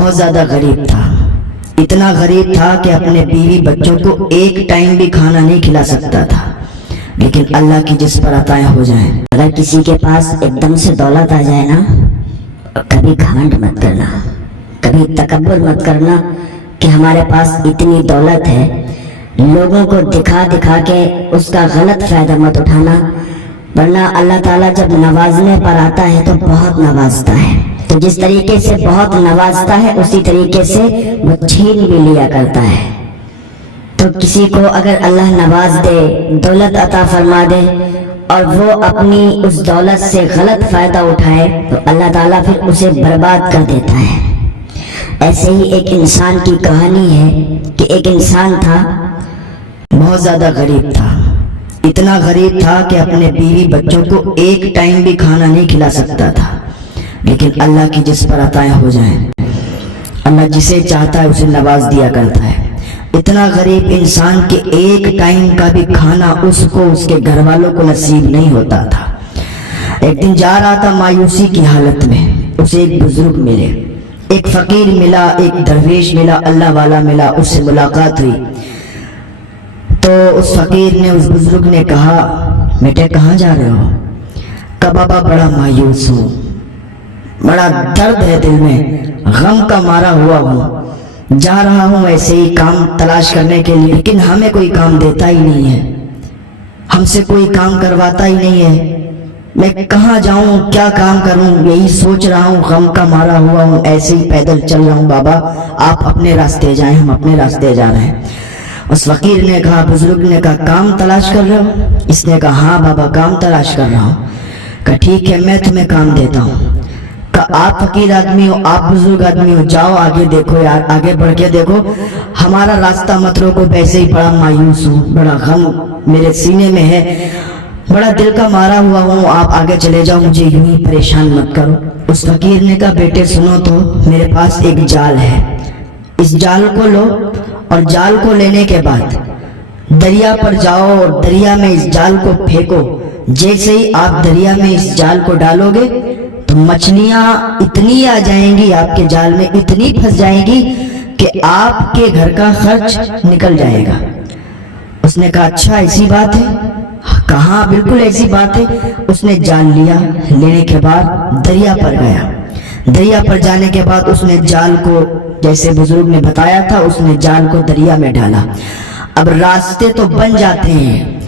بہت زیادہ غریب تھا، اتنا غریب تھا کہ اپنے بیوی بچوں کو ایک ٹائم بھی کھانا نہیں کھلا سکتا تھا۔ لیکن اللہ کی جس پر عطائیں ہو جائیں، اگر کسی کے پاس ایک دم سے دولت آ جائے نا، کبھی گھمنڈ مت کرنا، کبھی تکبر مت کرنا کہ ہمارے پاس اتنی دولت ہے۔ لوگوں کو دکھا دکھا کے اس کا غلط فائدہ مت اٹھانا، ورنہ اللہ تعالیٰ جب نوازنے پر آتا ہے تو بہت نوازتا ہے۔ تو جس طریقے سے بہت نوازتا ہے اسی طریقے سے وہ چھین بھی لیا کرتا ہے۔ تو کسی کو اگر اللہ نواز دے، دولت عطا فرما دے اور وہ اپنی اس دولت سے غلط فائدہ اٹھائے تو اللہ تعالیٰ پھر اسے برباد کر دیتا ہے۔ ایسے ہی ایک انسان کی کہانی ہے کہ ایک انسان تھا، بہت زیادہ غریب تھا، اتنا غریب تھا کہ اپنے بیوی بچوں کو ایک ٹائم بھی کھانا نہیں کھلا سکتا تھا۔ لیکن اللہ کی جس پر عطائیں ہو جائیں، اللہ جسے چاہتا ہے اسے نواز دیا کرتا ہے۔ اتنا غریب انسان کے ایک ٹائم کا بھی کھانا اس کو اس کے گھر والوں کو نصیب نہیں ہوتا تھا۔ ایک دن جا رہا تھا مایوسی کی حالت میں، اسے ایک بزرگ ملے، ایک فقیر ملا، ایک درویش ملا، اللہ والا ملا، اس سے ملاقات ہوئی۔ تو اس فقیر نے، اس بزرگ نے کہا، بیٹے کہاں جا رہے ہو؟ کہ بابا بڑا مایوس ہوں، بڑا درد ہے دل میں، غم کا مارا ہوا ہوں، جا رہا ہوں ایسے ہی کام تلاش کرنے کے لیے، لیکن ہمیں کوئی کام دیتا ہی نہیں ہے، ہم سے کوئی کام کرواتا ہی نہیں ہے، میں کہاں جاؤں، کیا کام کروں، یہی سوچ رہا ہوں، غم کا مارا ہوا ہوں، ایسے ہی پیدل چل رہا ہوں، بابا آپ اپنے راستے جائیں، ہم اپنے راستے جا رہے ہیں۔ اس فقیر نے کہا، بزرگ نے کہا، کام تلاش کر رہے ہو؟ اس نے کہا ہاں بابا کام تلاش کر رہا ہوں۔ کہا ٹھیک ہے میں تمہیں کام دیتا ہوں۔ کہا آپ فقیر آدمی ہو، آپ بزرگ آدمی ہو، جاؤ آگے دیکھو یار، آگے بڑھ کے دیکھو، ہمارا راستہ مت روکو، ویسے ہی بڑا مایوس ہوں، بڑا غم میرے سینے میں ہے، بڑا دل کا مارا ہوا ہوں، آپ آگے چلے جاؤ، مجھے یوں ہی پریشان مت کرو۔ اس فقیر نے کہا بیٹے سنو تو، میرے پاس ایک جال ہے، اس جال کو لو، اور جال کو لینے کے بعد دریا پر جاؤ اور دریا میں اس جال کو پھینکو، جیسے ہی آپ دریا میں اس جال کو ڈالو گے تو مچھلیاں اتنی آ جائیں گی آپ کے جال میں، اتنی پھنس جائیں گی کہ آپ کے گھر کا خرچ نکل جائے گا۔ اس نے کہا اچھا ایسی بات ہے؟ کہاں بالکل ایسی بات ہے۔ اس نے جال لیا، لینے کے بعد دریا پر گیا، دریا پر جانے کے بعد اس نے جال کو جیسے بزرگ نے بتایا تھا، اس نے جال کو دریا میں ڈالا۔ اب راستے تو بن جاتے ہیں،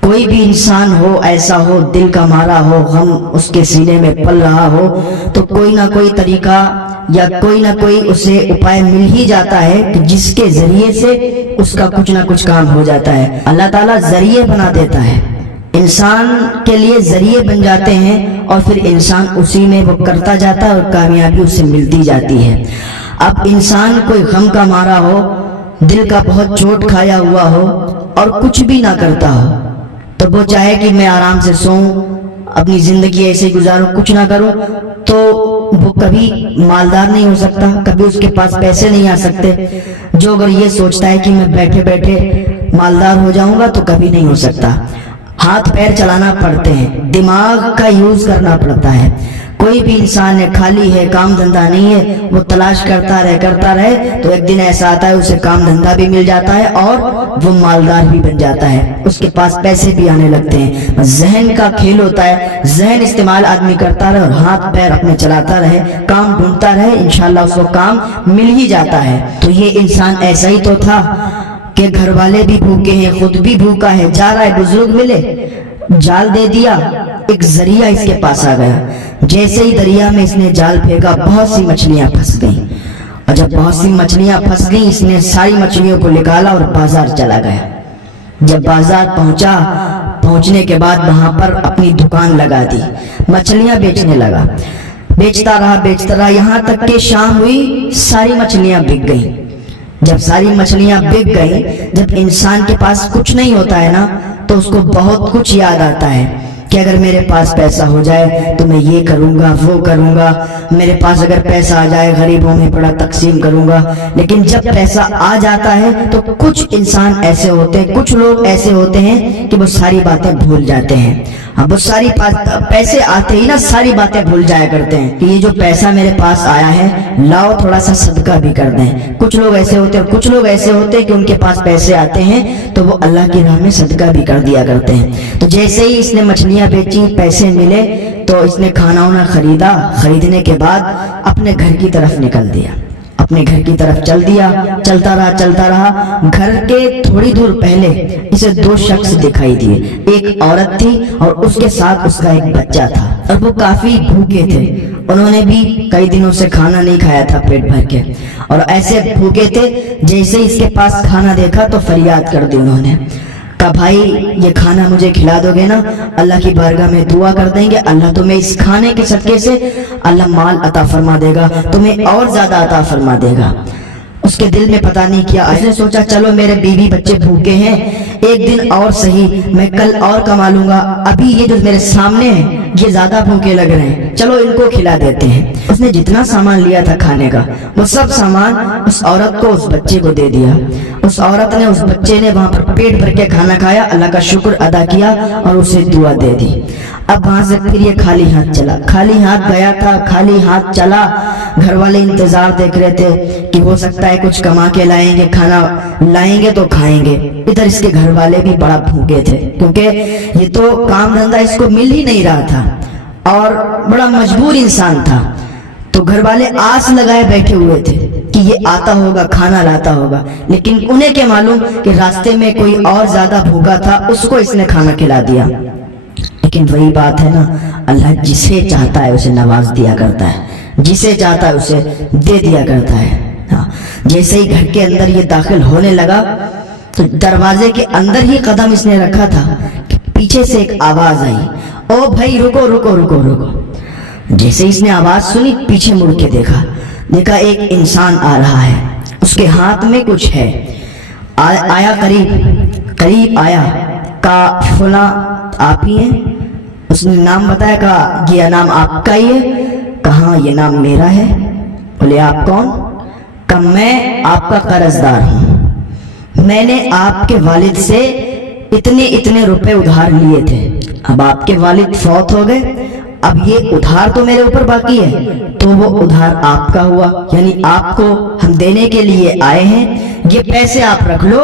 کوئی بھی انسان ہو ایسا ہو، دل کا مارا ہو، غم اس کے سینے میں پل رہا ہو، تو کوئی نہ کوئی طریقہ یا کوئی نہ کوئی اسے اپائے مل ہی جاتا ہے کہ جس کے ذریعے سے اس کا کچھ نہ کچھ کام ہو جاتا ہے۔ اللہ تعالیٰ ذریعے بنا دیتا ہے، انسان کے لیے ذریعے بن جاتے ہیں، اور پھر انسان اسی میں وہ کرتا جاتا ہے اور کامیابی اسے ملتی جاتی ہے۔ اب انسان کوئی غم کا مارا ہو، دل کا بہت چوٹ کھایا ہوا ہو اور کچھ بھی نہ کرتا ہو، تو وہ چاہے کہ میں آرام سے سوؤں، اپنی زندگی ایسے گزاروں، کچھ نہ کروں، تو وہ کبھی مالدار نہیں ہو سکتا، کبھی اس کے پاس پیسے نہیں آ سکتے۔ جو اگر یہ سوچتا ہے کہ میں بیٹھے بیٹھے مالدار ہو جاؤں گا تو کبھی نہیں ہو سکتا۔ ہاتھ پیر چلانا پڑتے ہیں، دماغ کا یوز کرنا پڑتا ہے۔ کوئی بھی انسان ہے خالی ہے، کام دھندہ نہیں ہے، وہ تلاش کرتا رہے تو ایک دن ایسا آتا ہے اسے کام دھندہ بھی مل جاتا ہے اور وہ مالدار بھی بن جاتا ہے، اس کے پاس پیسے بھی آنے لگتے ہیں۔ ذہن کا کھیل ہوتا ہے، ذہن استعمال آدمی کرتا رہے اور ہاتھ پیر اپنے چلاتا رہے، کام ڈھونڈتا رہے، انشاءاللہ اس کو کام مل ہی جاتا ہے۔ تو یہ انسان ایسا ہی تو تھا کہ گھر والے بھی بھوکے ہیں، خود بھی بھوکا ہے، جا رہا ہے، بزرگ ملے، جال دے دیا، ایک ذریعہ اس کے پاس آ گیا، جیسے ہی دریا میں اس نے جال پھینکا بہت سی مچھلیاں پھنس گئیں، اور جب بہت سی مچھلیاں پھنس گئیں اس نے ساری مچھلیوں کو نکالا اور بازار چلا گیا۔ جب بازار پہنچنے کے بعد وہاں پر اپنی دکان لگا دی، مچھلیاں بیچنے لگا، بیچتا رہا یہاں تک کہ شام ہوئی، ساری مچھلیاں بک گئیں۔ جب ساری مچھلیاں بک گئیں، جب انسان کے پاس کچھ نہیں ہوتا ہے نا تو اس کو بہت کچھ یاد آتا ہے کہ کہ اگر میرے پاس پیسہ ہو جائے تو میں یہ کروں گا وہ کروں گا, میرے پاس اگر پیسہ آ جائے غریبوں میں بڑا تقسیم کروں گا. لیکن جب پیسہ آ جاتا ہے تو کچھ انسان ایسے ہوتے ہیں, کچھ لوگ ایسے ہوتے ہیں کہ وہ ساری باتیں بھول جاتے ہیں. اب وہ ساری پیسے آتے ہی نا ساری باتیں بھول جایا کرتے ہیں کہ یہ جو پیسہ میرے پاس آیا ہے لاؤ تھوڑا سا صدقہ بھی کر دیں. کچھ لوگ ایسے ہوتے ہیں, کچھ لوگ ایسے ہوتے ہیں کہ ان کے پاس پیسے آتے ہیں تو وہ اللہ کی راہ میں صدقہ بھی کر دیا کرتے ہیں. تو جیسے ہی اس نے مچھلیاں بیچی, پیسے ملے, تو اس نے کھانا وانا خریدا. خریدنے کے بعد اپنے گھر کی طرف نکل دیا, اپنے گھر کی طرف چل دیا. چلتا رہا. گھر کے تھوڑی دور پہلے اسے 2 شخص دکھائی دیے. ایک عورت تھی اور اس کے ساتھ اس کا ایک بچہ تھا, اور وہ کافی بھوکے تھے. انہوں نے بھی کئی دنوں سے کھانا نہیں کھایا تھا پیٹ بھر کے, اور ایسے بھوکے تھے. جیسے اس کے پاس کھانا دیکھا تو فریاد کر دی انہوں نے, کہا بھائی یہ کھانا مجھے کھلا دو گے نا, اللہ کی بارگاہ میں دعا کر دیں گے, اللہ تمہیں اس کھانے کے صدقے سے اللہ مال عطا فرما دے گا, تمہیں اور زیادہ عطا فرما دے گا. اس کے دل میں پتہ نہیں کیا, اس نے سوچا چلو میرے بیوی بچے بھوکے ہیں, ایک دن اور صحیح, میں کل اور کما لوں گا, ابھی یہ جو میرے سامنے ہیں یہ زیادہ بھوکے لگ رہے ہیں, چلو ان کو کھلا دیتے ہیں. اس نے جتنا سامان لیا تھا کھانے کا وہ سب سامان اس عورت کو, اس بچے کو دے دیا. اس عورت نے, اس بچے نے وہاں پر پیٹ بھر کے کھانا کھایا, اللہ کا شکر ادا کیا اور اسے دعا دے دی. اب وہاں سے پھر یہ خالی ہاتھ چلا, خالی ہاتھ گیا تھا, خالی ہاتھ چلا. گھر والے انتظار دیکھ رہے تھے کہ ہو سکتا ہے کچھ کما کے لائیں گے, کھانا لائیں گے تو کھائیں گے. ادھر اس کے گھر والے بھی بڑا بھوکے تھے, کیونکہ یہ تو کام دھندا اس کو مل ہی نہیں رہا تھا اور بڑا مجبور انسان تھا. تو گھر والے آس لگائے بیٹھے ہوئے تھے کہ یہ آتا ہوگا, کھانا لاتا ہوگا, لیکن انہیں کیا معلوم کہ راستے میں کوئی اور زیادہ بھوکا تھا, اس کو اس نے کھانا کھلا دیا. لیکن وہی بات ہے نا, اللہ جسے چاہتا ہے اسے نواز دیا کرتا ہے, جسے چاہتا ہے اسے دے دیا کرتا ہے. جیسے ہی گھر کے اندر یہ داخل ہونے لگا تو دروازے کے اندر ہی قدم اس نے رکھا تھا کہ پیچھے سے ایک آواز آئی, او بھائی رکو رکو رکو رکو. جیسے اس نے آواز سنی, پیچھے مڑ کے دیکھا ایک انسان آ رہا ہے, اس کے ہاتھ میں کچھ ہے. آیا قریب آیا, کہا فلاں آپ ہی ہیں؟ اس نے نام بتایا, کہا یہ نام آپ کا ہی ہے. کہاں یہ نام میرا ہے. بولے آپ کون؟ کہ میں آپ کا قرض دار ہوں, میں نے آپ کے والد سے اتنے روپے ادھار لیے تھے, اب آپ کے والد فوت ہو گئے, اب یہ ادھار تو میرے اوپر باقی ہے, تو وہ ادھار آپ کا ہوا, یعنی آپ کو ہم دینے کے لیے آئے ہیں, یہ پیسے آپ رکھ لو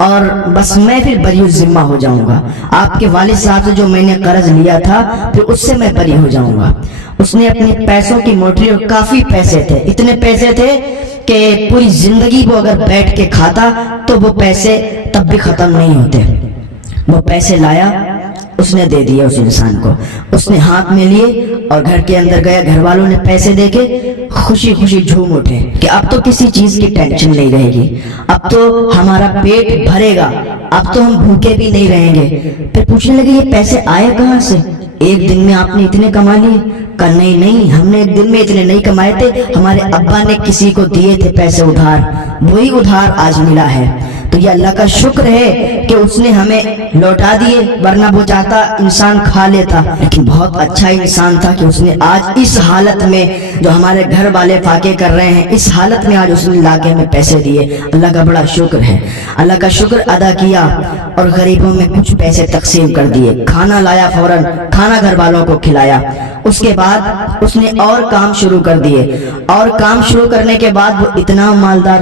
اور بس میں پھر بری الذمہ ہو جاؤں گا. آپ کے والد صاحب سے جو میں نے قرض لیا تھا پھر اس سے میں بری ہو جاؤں گا. اس نے اپنے پیسوں کی موٹری, اور کافی پیسے تھے, اتنے پیسے تھے کہ پوری زندگی وہ اگر بیٹھ کے کھاتا تو وہ پیسے تب بھی ختم نہیں ہوتے. وہ پیسے لایا, اس نے دے دیا اس انسان کو, اس نے ہاتھ میں لیے اور گھر کے اندر گیا. گھر والوں نے پیسے دے کے خوشی خوشی جھوم اٹھے کہ اب تو کسی چیز کی ٹینشن نہیں رہے گی, اب تو ہمارا پیٹ بھرے گا, اب تو ہم بھوکے بھی نہیں رہیں گے. پھر پوچھنے لگے یہ پیسے آئے کہاں سے, ایک دن میں آپ نے اتنے کما لیے؟ کہا نہیں, ہم نے ایک دن میں اتنے نہیں کمائے تھے, ہمارے ابا نے کسی کو دیے تھے پیسے ادھار, وہی ادھار آج ملا ہے. تو یہ اللہ کا شکر ہے کہ اس نے ہمیں لوٹا دیے, ورنہ وہ چاہتا انسان کھا لیتا. لیکن بہت اچھا انسان تھا کہ اس نے آج اس حالت میں جو ہمارے گھر والے فاقے کر رہے ہیں, اس حالت میں آج اس نے لا کے ہمیں پیسے دیے. اللہ کا بڑا شکر ہے, اللہ کا شکر ادا کیا اور غریبوں میں کچھ پیسے تقسیم کر دیے. کھانا لایا, فوراً کھانا گھر والوں کو کھلایا. اس کے بعد اس نے اور کام شروع کر دیے, اور کام شروع کرنے کے بعد وہ اتنا مالدار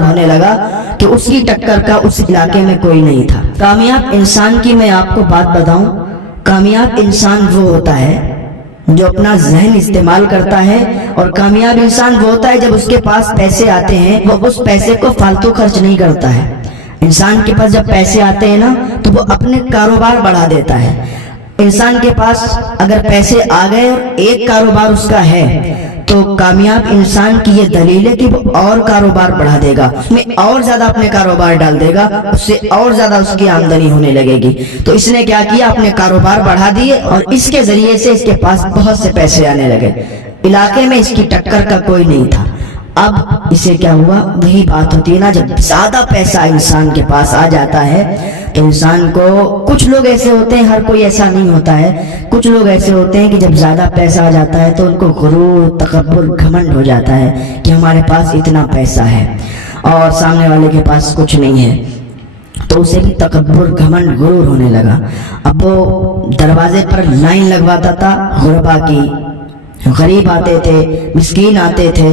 ہونے لگا کہ اس کی ٹکر کا اس علاقے میں کوئی نہیں تھا. کامیاب انسان کی میں آپ کو بات بتاؤں, کامیاب انسان وہ ہوتا ہے جو اپنا ذہن استعمال کرتا ہے, اور کامیاب انسان وہ ہوتا ہے جب اس کے پاس پیسے آتے ہیں وہ اس پیسے کو فالتو خرچ نہیں کرتا ہے. انسان کے پاس جب پیسے آتے ہیں نا تو وہ اپنے کاروبار بڑھا دیتا ہے. انسان کے پاس اگر پیسے آ گئے اور ایک کاروبار اس کا ہے تو کامیاب انسان کی یہ دلیل ہے کہ وہ اور کاروبار بڑھا دے گا, اس میں اور زیادہ اپنے کاروبار ڈال دے گا, اس سے اور زیادہ اس کی آمدنی ہونے لگے گی. تو اس نے کیا کیا, اپنے کاروبار بڑھا دیے اور اس کے ذریعے سے اس کے پاس بہت سے پیسے آنے لگے. علاقے میں اس کی ٹکر کا کوئی نہیں تھا. اب اسے کیا ہوا، وہی بات ہوتی ہے نا، جب زیادہ پیسہ انسان کے پاس آ جاتا ہے تو انسان کو، کچھ لوگ ایسے ہوتے ہیں، ہر کوئی ایسا نہیں ہوتا ہے، کچھ لوگ ایسے ہوتے ہیں کہ جب زیادہ پیسہ آ جاتا ہے تو ان کو غرور، تکبر، گھمنڈ ہو جاتا ہے کہ ہمارے پاس اتنا پیسہ ہے اور سامنے والے کے پاس کچھ نہیں ہے، تو اسے بھی تکبر، گھمنڈ، غرور ہونے لگا۔ اب وہ دروازے پر لائن لگواتا تھا غربا کی، غریب آتے تھے، مسکین آتے تھے،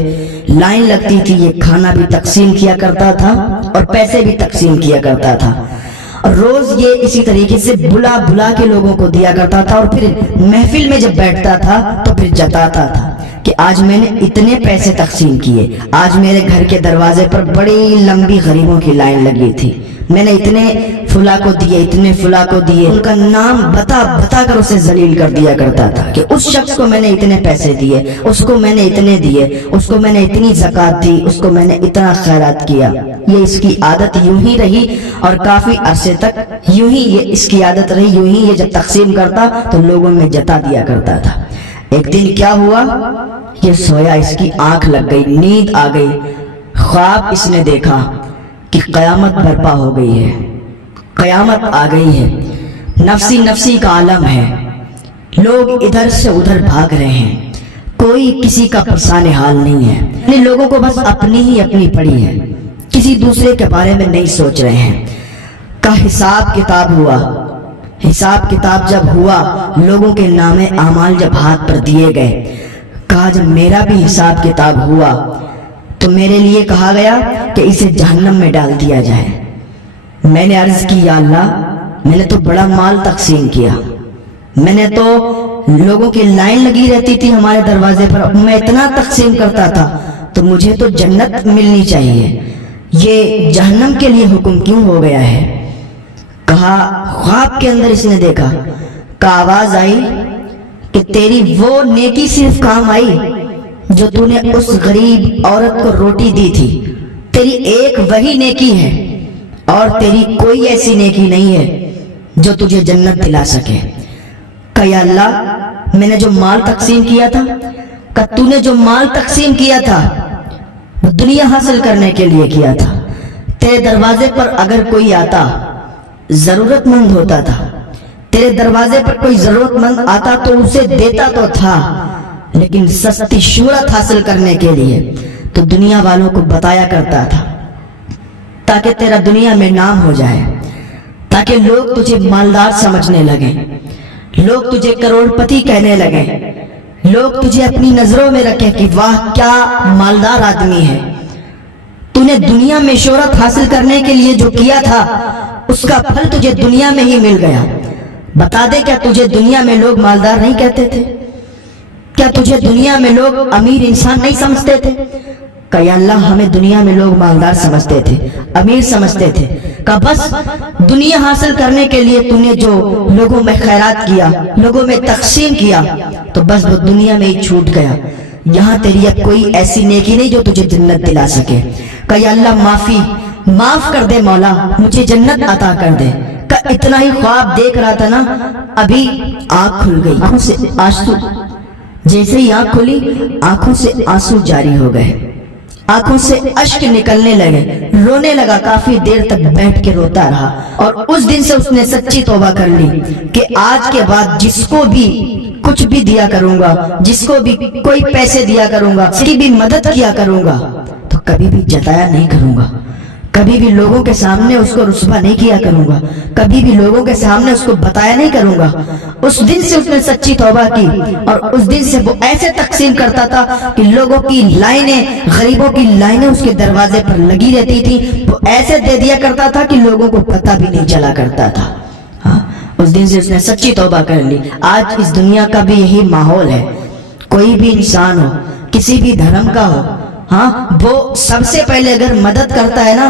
لائن لگتی تھی، یہ کھانا بھی تقسیم کیا کرتا تھا اور پیسے بھی تقسیم کیا کرتا تھا، اور روز یہ اسی طریقے سے بلا بلا کے لوگوں کو دیا کرتا تھا، اور پھر محفل میں جب بیٹھتا تھا تو پھر جتاتا تھا کہ آج میں نے اتنے پیسے تقسیم کیے، آج میرے گھر کے دروازے پر بڑی لمبی غریبوں کی لائن لگی تھی، میں نے اتنے فلاں کو دیے، اتنے فلاں کو دیے، ان کا نام بتا بتا کر اسے ذلیل کر دیا کرتا تھا کہ اس شخص کو میں نے اتنے پیسے دیے، اس کو میں نے اتنے دیے، اس کو میں نے اتنی زکوٰۃ دی، اس کو میں نے اتنا خیرات کیا۔ یہ اس کی عادت یوں ہی رہی اور کافی عرصے تک یوں ہی یہ اس کی عادت رہی، یوں ہی یہ جب تقسیم کرتا تو لوگوں میں جتا دیا کرتا تھا۔ ایک دن کیا ہوا، یہ سویا، اس کی آنکھ لگ گئی، نیند آ گئی، خواب اس نے دیکھا کہ قیامت برپا ہو گئی ہے، قیامت آ گئی ہے، نفسی نفسی کا عالم ہے، لوگ ادھر سے ادھر بھاگ رہے ہیں، کوئی کسی کا پرسان حال نہیں ہے، یعنی لوگوں کو بس اپنی ہی اپنی پڑی ہے، کسی دوسرے کے بارے میں نہیں سوچ رہے ہیں۔ کا حساب کتاب ہوا، حساب کتاب جب ہوا، لوگوں کے نام اعمال جب ہاتھ پر دیے گئے، کہا جب میرا بھی حساب کتاب ہوا تو میرے لیے کہا گیا کہ اسے جہنم میں ڈال دیا جائے۔ میں نے عرض کی یا اللہ، میں نے تو بڑا مال تقسیم کیا، میں نے تو لوگوں کی لائن لگی رہتی تھی ہمارے دروازے پر، میں اتنا تقسیم کرتا تھا تو مجھے تو جنت ملنی چاہیے، یہ جہنم کے لیے حکم کیوں ہو گیا ہے؟ کہا خواب کے اندر اس نے دیکھا کہ آواز آئی کہ تیری وہ نیکی صرف کام آئی جو تو نے اس غریب عورت کو روٹی دی تھی، تیری ایک وہی نیکی ہے اور تیری کوئی ایسی نیکی نہیں ہے جو تجھے جنت دلا سکے۔ کہ یا اللہ، میں نے جو مال تقسیم کیا تھا، کہ تو نے جو مال تقسیم کیا تھا وہ دنیا حاصل کرنے کے لیے کیا تھا، تیرے دروازے پر اگر کوئی آتا، ضرورت مند ہوتا تھا، تیرے دروازے پر کوئی ضرورت مند آتا تو اسے دیتا تو تھا، لیکن سستی شہرت حاصل کرنے کے لیے تو دنیا والوں کو بتایا کرتا تھا تاکہ تیرا دنیا میں نام ہو جائے، تاکہ لوگ تجھے مالدار سمجھنے لگیں، لوگ تجھے کروڑ پتی کہنے لگیں، لوگ تجھے اپنی نظروں میں رکھیں کہ واہ کیا مالدار آدمی ہے۔ تو نے دنیا میں شہرت حاصل کرنے کے لیے جو کیا تھا اس کا پھل تجھے دنیا میں ہی مل گیا۔ بتا دے، کیا تجھے دنیا میں لوگ مالدار نہیں کہتے تھے؟ کیا تجھے دنیا میں لوگ امیر انسان نہیں سمجھتے تھے؟ کہ یا اللہ، ہمیں دنیا میں لوگ مالدار سمجھتے تھے، امیر سمجھتے تھے، کہ بس دنیا حاصل کرنے کے لیے تو نے جو لوگوں میں خیرات کیا، لوگوں میں تقسیم کیا، تو بس وہ دنیا میں ہی چھوٹ گیا، یہاں تیری اب کوئی ایسی نیکی نہیں جو تجھے جنت دلا سکے۔ کہ یا اللہ، معاف کر دے مولا، مجھے جنت عطا کر دے۔ کہ اتنا ہی خواب دیکھ رہا تھا نا، ابھی آنکھ کھل گئی، آنکھوں سے آنسو، جیسے ہی آنکھ کھلی آنکھوں سے آنسو جاری ہو گئے، آنکھوں سے اشک نکلنے لگے، رونے لگا، کافی دیر تک بیٹھ کے روتا رہا، اور اس دن سے اس نے سچی توبہ کر لی کہ آج کے بعد جس کو بھی کچھ بھی دیا کروں گا، جس کو بھی کوئی پیسے دیا کروں گا، اس کی بھی مدد کیا کروں گا، تو کبھی بھی جتایا نہیں کروں گا، کبھی بھی لوگوں کے سامنے اس کو رسوا نہیں کیا کروں گا، کبھی بھی لوگوں کے سامنے اس کو بتایا نہیں کروں گا۔ اس دن سے اس نے سچی توبہ کی، اور اس دن سے وہ ایسے تقسیم کرتا تھا کہ لوگوں کی لائنیں، غریبوں کی لائنیں اس کے دروازے پر لگی رہتی تھی، وہ ایسے دے دیا کرتا تھا کہ لوگوں کو پتہ بھی نہیں چلا کرتا تھا۔ اس دن سے اس نے سچی توبہ کر لی۔ آج اس دنیا کا بھی یہی ماحول ہے، کوئی بھی انسان ہو، کسی بھی دھرم کا ہو، وہ سب سے پہلے اگر مدد کرتا ہے نا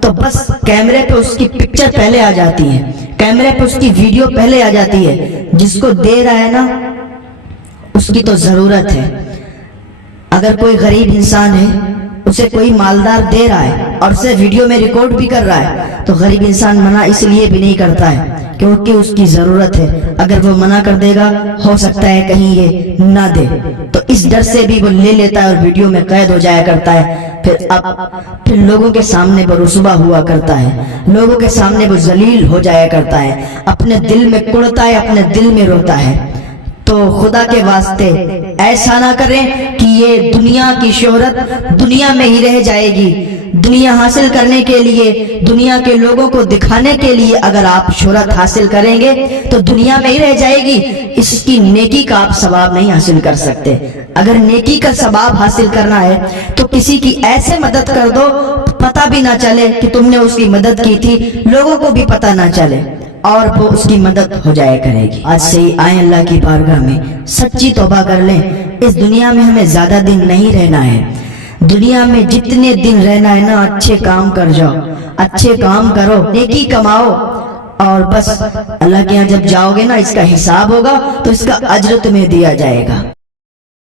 تو بس کیمرے پہ اس کی پکچر پہلے آ جاتی ہے، کیمرے پہ اس کی ویڈیو پہلے آ جاتی ہے۔ جس کو دے رہا ہے نا اس کی تو ضرورت ہے، اگر کوئی غریب انسان ہے اسے کوئی مالدار دے رہا ہے اور اسے ویڈیو میں ریکارڈ بھی کر رہا ہے تو غریب انسان منع اس لیے بھی نہیں کرتا ہے کیونکہ اس کی ضرورت ہے. اگر وہ منع کر دے گا ہو سکتا ہے کہیں یہ نہ دے, تو اس ڈر سے بھی وہ لے لیتا ہے اور ویڈیو میں قید ہو جایا کرتا ہے. پھر لوگوں کے سامنے وہ رسوا ہوا کرتا ہے, لوگوں کے سامنے وہ ذلیل ہو جایا کرتا ہے, اپنے دل میں کڑتا ہے, اپنے دل میں روتا ہے. تو خدا کے واسطے ایسا نہ کریں کہ یہ دنیا کی شہرت دنیا میں ہی رہ جائے گی. دنیا حاصل کرنے کے لیے, دنیا کے لوگوں کو دکھانے کے لیے اگر آپ شہرت حاصل کریں گے تو دنیا میں ہی رہ جائے گی. اس کی نیکی کا آپ ثواب نہیں حاصل کر سکتے. اگر نیکی کا ثواب حاصل کرنا ہے تو کسی کی ایسے مدد کر دو پتہ بھی نہ چلے کہ تم نے اس کی مدد کی تھی, لوگوں کو بھی پتہ نہ چلے, اور وہ اس کی مدد ہو جائے کرے گی. آج سے ہی آئیں اللہ کی بارگاہ میں, سچی توبہ کر لیں. اس دنیا میں ہمیں زیادہ دن نہیں رہنا ہے. دنیا میں جتنے دن رہنا ہے نا, اچھے کام کر جاؤ, اچھے کام کرو, نیکی کماؤ, اور بس اللہ کے یہاں جب جاؤ گے نا اس کا حساب ہوگا تو اس کا اجر تمہیں دیا جائے گا.